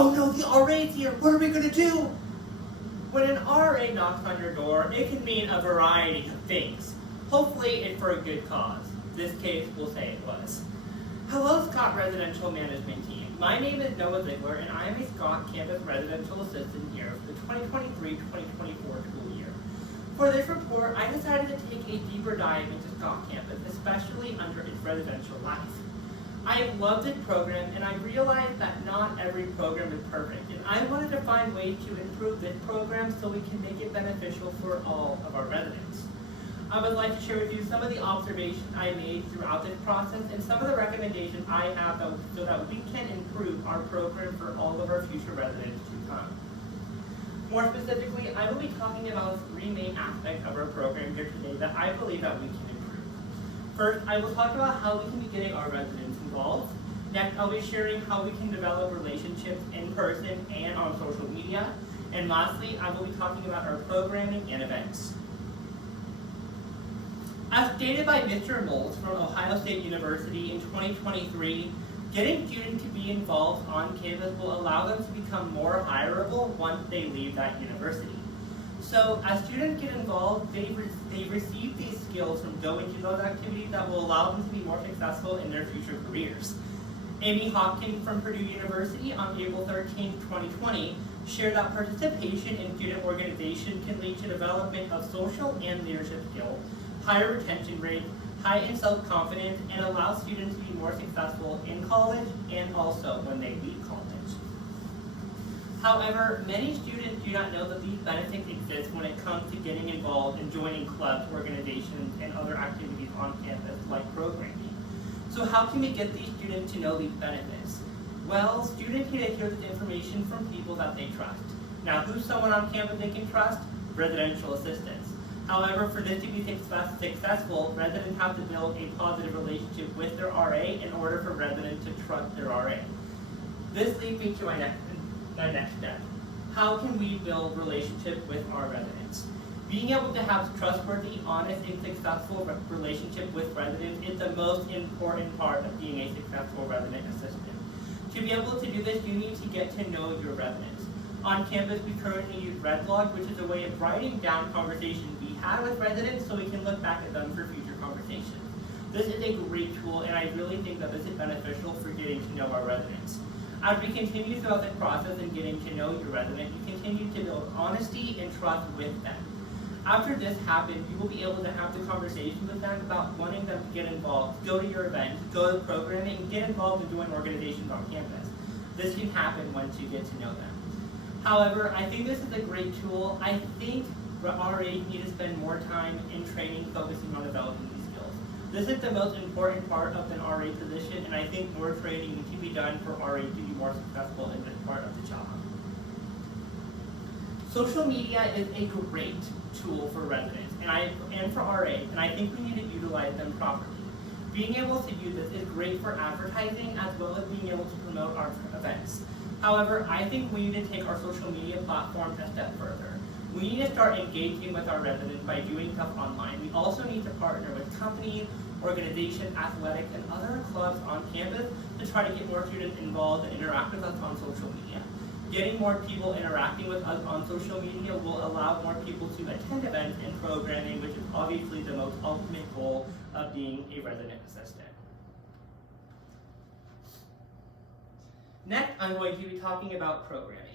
Oh no, the RA's here, what are we gonna do? When an RA knocks on your door, it can mean a variety of things. Hopefully it's for a good cause. This case, we'll say it was. Hello, Scott Residential Management Team. My name is Noah Ziegler, and I am a Scott Campus Residential Assistant here for the 2023-2024 school year. For this report, I decided to take a deeper dive into Scott Campus, especially under its residential life. I love this program, and I realized that not every program is perfect, and I wanted to find ways to improve this program so we can make it beneficial for all of our residents. I would like to share with you some of the observations I made throughout this process and some of the recommendations I have so that we can improve our program for all of our future residents to come. More specifically, I will be talking about 3 main aspects of our program here today that I believe that we can improve. First, I will talk about how we can be getting our residents involved. Next, I'll be sharing how we can develop relationships in person and on social media. And lastly, I will be talking about our programming and events. As stated by Mr. Moles from Ohio State University in 2023, getting students to be involved on campus will allow them to become more hireable once they leave that university. So as students get involved, they receive these skills from going to those activities that will allow them to be more successful in their future careers. Amy Hopkins from Purdue University on April 13, 2020, shared that participation in student organization can lead to development of social and leadership skills, higher retention rates, high in self-confidence, and allow students to be more successful in college and also when they leave college. However, many students do not know that these benefits exist when it comes to getting involved in joining clubs, organizations, and other activities on campus like programming. So how can we get these students to know these benefits? Well, students need to hear this information from people that they trust. Now, who's someone on campus they can trust? Residential assistants. However, for this to be successful, residents have to build a positive relationship with their RA in order for residents to trust their RA. This leads me to my next step. How can we build relationships with our residents? Being able to have trustworthy, honest, and successful relationship with residents is the most important part of being a successful resident assistant. To be able to do this, you need to get to know your residents. On campus, we currently use RedLog, which is a way of writing down conversations we had with residents so we can look back at them for future conversations. This is a great tool, and I really think that this is beneficial for getting to know our residents. As we continue throughout this process and getting to know your resident, you continue to build honesty and trust with them. After this happens, you will be able to have the conversation with them about wanting them to get involved, go to your events, go to programming, and get involved in join organizations on campus. This can happen once you get to know them. However, I think this is a great tool. I think RAs need to spend more time in training focusing on developing these skills. This is the most important part of an RA position, and I think more training needs to be done for RAs to be more successful in this part of the job. Social media is a great tool for residents and for RAs, and I think we need to utilize them properly. Being able to use this is great for advertising as well as being able to promote our events. However, I think we need to take our social media platforms a step further. We need to start engaging with our residents by doing stuff online. We also need to partner with companies, organizations, athletics, and other clubs on campus to try to get more students involved and interact with us on social media. Getting more people interacting with us on social media will allow more people to attend events and programming, which is obviously the most ultimate goal of being a resident assistant. Next, I'm going to be talking about programming.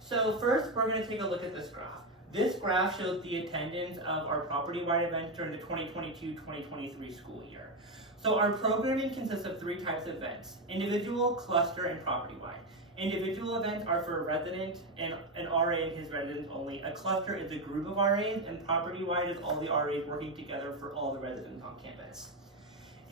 So first, we're going to take a look at this graph. This graph shows the attendance of our property-wide events during the 2022-2023 school year. So our programming consists of 3 types of events: individual, cluster, and property-wide. Individual events are for a resident and an RA and his residents only. A cluster is a group of RAs, and property-wide is all the RAs working together for all the residents on campus.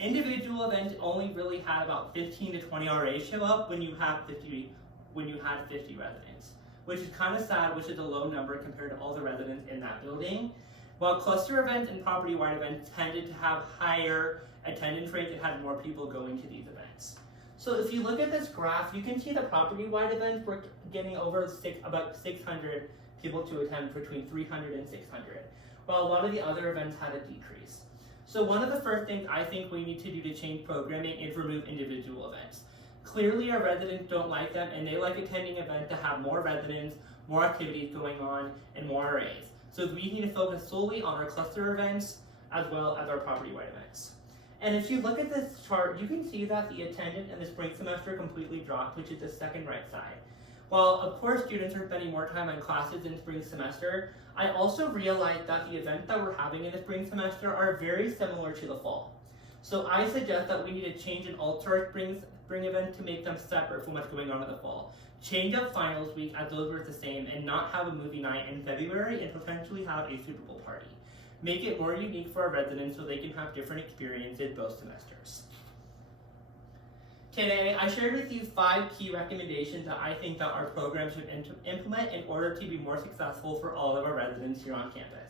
Individual events only really had about 15 to 20 RAs show up when you had 50 residents, which is kind of sad, which is a low number compared to all the residents in that building. While cluster events and property-wide events tended to have higher attendance rates, it had more people going to these events. So if you look at this graph, you can see the property-wide events were getting about 600 people to attend, between 300 and 600, while a lot of the other events had a decrease. So one of the first things I think we need to do to change programming is remove individual events. Clearly our residents don't like them and they like attending events to have more residents, more activities going on, and more arrays. So we need to focus solely on our cluster events as well as our property-wide events. And if you look at this chart, you can see that the attendance in the spring semester completely dropped, which is the second right side. While of course students are spending more time on classes in spring semester, I also realized that the events that we're having in the spring semester are very similar to the fall. So I suggest that we need to change and alter our spring event to make them separate from what's going on in the fall. Change up finals week as those were the same and not have a movie night in February and potentially have a Super Bowl party. Make it more unique for our residents so they can have different experiences both semesters. Today, I shared with you 5 key recommendations that I think that our program should implement in order to be more successful for all of our residents here on campus.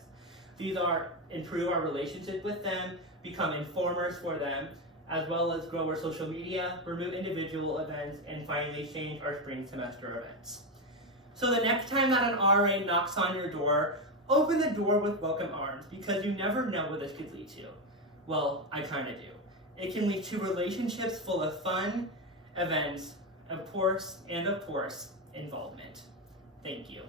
These are improve our relationship with them, become informers for them, as well as grow our social media, remove individual events, and finally change our spring semester events. So the next time that an RA knocks on your door, open the door with welcome arms because you never know what this could lead to. Well, I kind of do. It can lead to relationships full of fun, events, of course, involvement. Thank you.